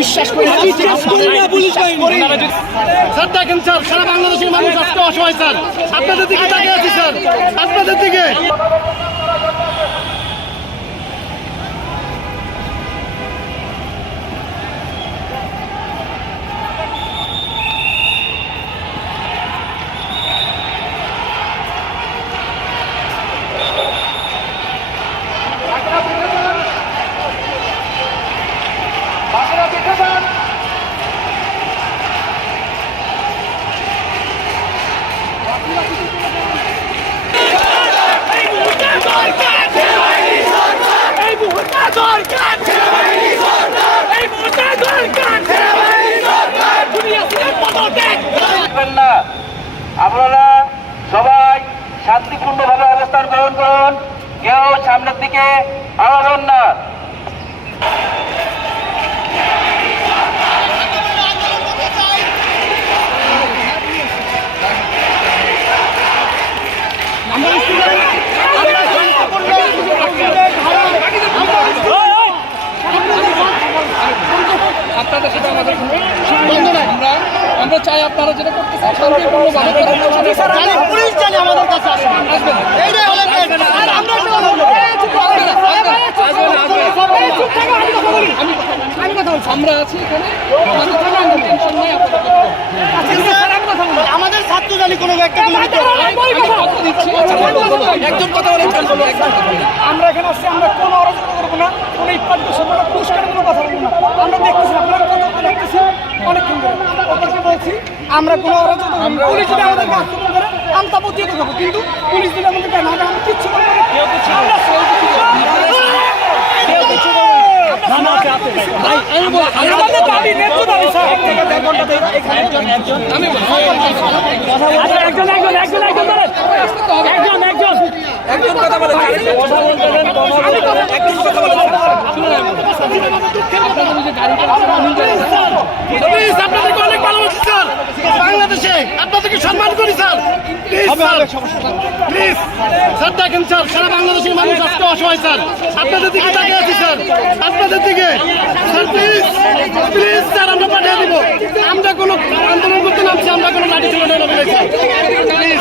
বিশ্বাস করি স্যার। দেখেন স্যার, সারা বাংলাদেশের মানুষ আজকে অসহায় স্যার। আপনাদের দিকে তাকিয়ে আছি স্যার, আপনাদের দিকে। আপনারা সবাই শান্তিপূর্ণভাবে অবস্থান গ্রহণ করুন, কেউ সামনের দিকে আগাবেন না। আপনাদের সাথে আমাদের দ্বন্দ্ব নাই। আমরা চাই আপনারা যেটা করতে চান পুলিশ জানে আমাদের কাছে আসবেন। এইটাই হলো আমি কথা বলছি, আমরা আছি এখানে, আমাদের ছাত্র জানি কোনো একটা একজন কথা বলেন। আমরা এখানে আসছি, আমরা কোনো অরাজকতা করবো না, কোনো ইফতার করবো না, পুরস্কারের কোনো কথা বলবো না। আমরা দেখতেছি আপনারা কত দেখতেছি অনেকক্ষণ ধরে ওদেরকে বলছি আমরা কোনো অরাজকতা করবো না। পুলিশ যদি আমাদেরকে আক্রমণ করে আমি তা প্রতিহত করবো, কিন্তু পুলিশ যদি আমাদেরকে না আমি কিচ্ছু করবো না। আমাদের দাবি ন্যায্য দাবি স্যার। একজন কথা বলেন। আপনাদেরকে অনেক ভালোবাসি স্যার। বাংলাদেশে আপনাদেরকে সম্মান করি স্যার। প্লিজ স্যার, দেখেন স্যার, সারা বাংলাদেশের মানুষ আজকে অসহায় স্যার। আপনাদের দিকে তাকিয়ে আছি স্যার, আপনাদের দিকে স্যার। প্লিজ প্লিজ স্যার, আমরা পাঠিয়ে দিব। আমরা কোনো আন্দোলন করতে নামছি, আমরা কোনো লাঠি চলে না স্যার। প্লিজ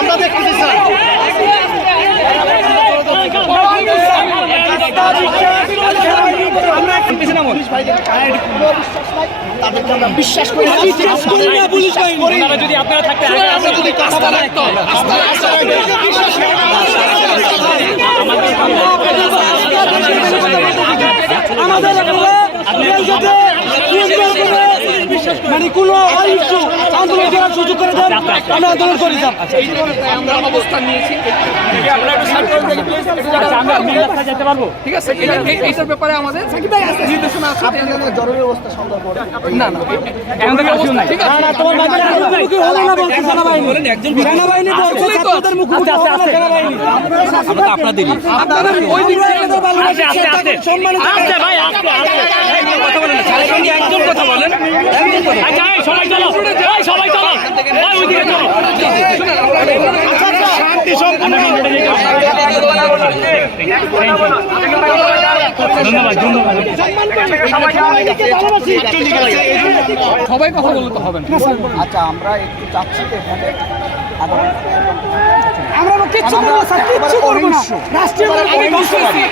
আমরা দেখতেছি স্যার। বিশ্বাস করি যদি আপনারা থাকতে মানে কোনো আন্দোলন করার সুযোগ করে দেন, আমরা আন্দোলন করি স্যার। আমরা অবস্থান নিয়েছি, যেতে পারবো, ঠিক আছে? এইটার ব্যাপারে আমাদের নির্দেশনা আছে। জরুরি অবস্থা সন্ধ্যা পরে না না, ঠিক আছে। সেনাবাহিনী বলছে ছাত্রদের মুখোমুখি হবে না সেনাবাহিনী। আপনাদের ওই দিক থেকে সম্মানিত কথা বলেন, একজন কথা বলেন। সবাই চলো, সবাই চলো, ওইদিকে চলো। শান্তি সম্পূর্ণ। ধন্যবাদ, ধন্যবাদ। সবাই কথা বলতে তো হবে না। আচ্ছা, আমরা একটু চাচ্ছি এখানে আমরা কিচ্ছু করবো না স্যার, কিচ্ছু করবো না। রাষ্ট্রীয়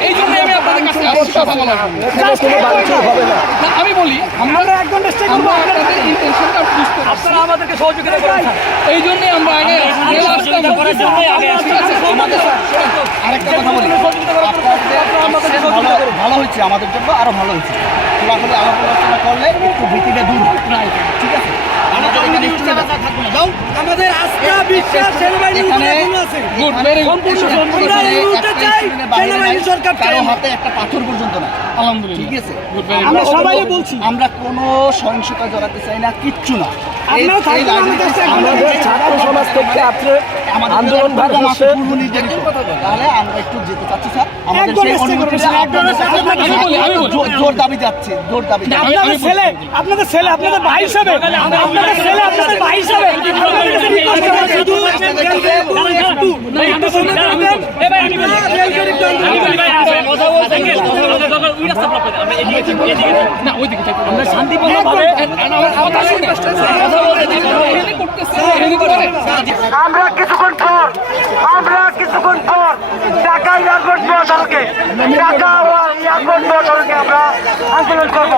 এই জন্য আমি আপনাদের কাছে আসছি কথা বলার জন্য। আমি বলি আমরা এক ঘন্টা স্টে করবো। আপনাদের ইন্টেনশনটা বুঝতে পারছি। আপনারা আমাদেরকে সহযোগিতা করেন, এই জন্যই আমরা আগে আসলাম। আরেকটা কথা বলি, ভালো হচ্ছে আমাদের জন্য, আরো ভালো হচ্ছে। খোলাখুলি আলাপ আলোচনা করলে একটু ভীতিটা দূর হয়, ঠিক আছে? আমাদের আস্থা বিশ্বাস সেনাবাহিনীর উপরে এখনো আছে। Good, very good. আমরা এই মুহূর্তে চাই সেনাবাহিনী সরকার চাই। কারো হাতে একটা পাথর পর্যন্ত না, আলহামদুলিল্লাহ, ঠিক আছে? আমরা সবাই বলছি আমরা কোনো সহিংসতা জড়াতে চাই না, কিচ্ছু না। আপনারা থাকবেন আমাদের সাথে। আমাদের ছাত্র সমাজ থেকে আপনি আন্দোলন তাহলে আমরা একটু যেতে চাচ্ছি স্যার। আমাদের সেই অনুমতিটা জোর দাবি যাচ্ছে, জোর দাবি। আপনাদের ছেলে আপনাদের ভাই হিসাবে, আপনাদের ছেলে আপনাদের ভাই হিসাবে শুধু না ওইদিকে থাকবো আমরা শান্তিপূর্ণভাবে আমার কথা শুনে কথা বলতে দিন এখানে করতেছে এখানে করে আমরা কিছুক্ষণ পর ঢাকা এয়ারপোর্ট মহাসড়কে এয়ারপোর্ট মহাসড়কে আমরা আন্দোলন করবো।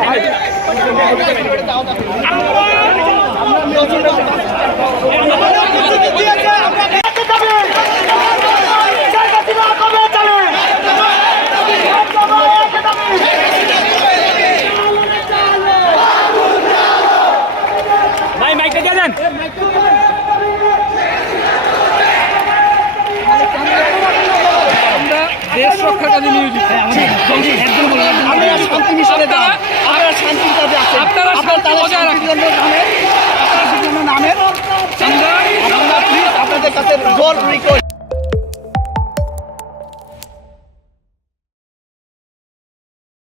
ভাই মাইকটা দিয়ে দেন আমরা দেশ রক্ষাকারী নিয়োজিত শান্তি মিশনে দাও আমরা শান্তির কাজে আছি আপনারা আপনার তারা বজায় রাখুন। শান্তির জন্য নামেন আপনারা যদি নামেন আমরা আমরা প্লিজ আপনাদের কাছে জোর রিকোয়েস্ট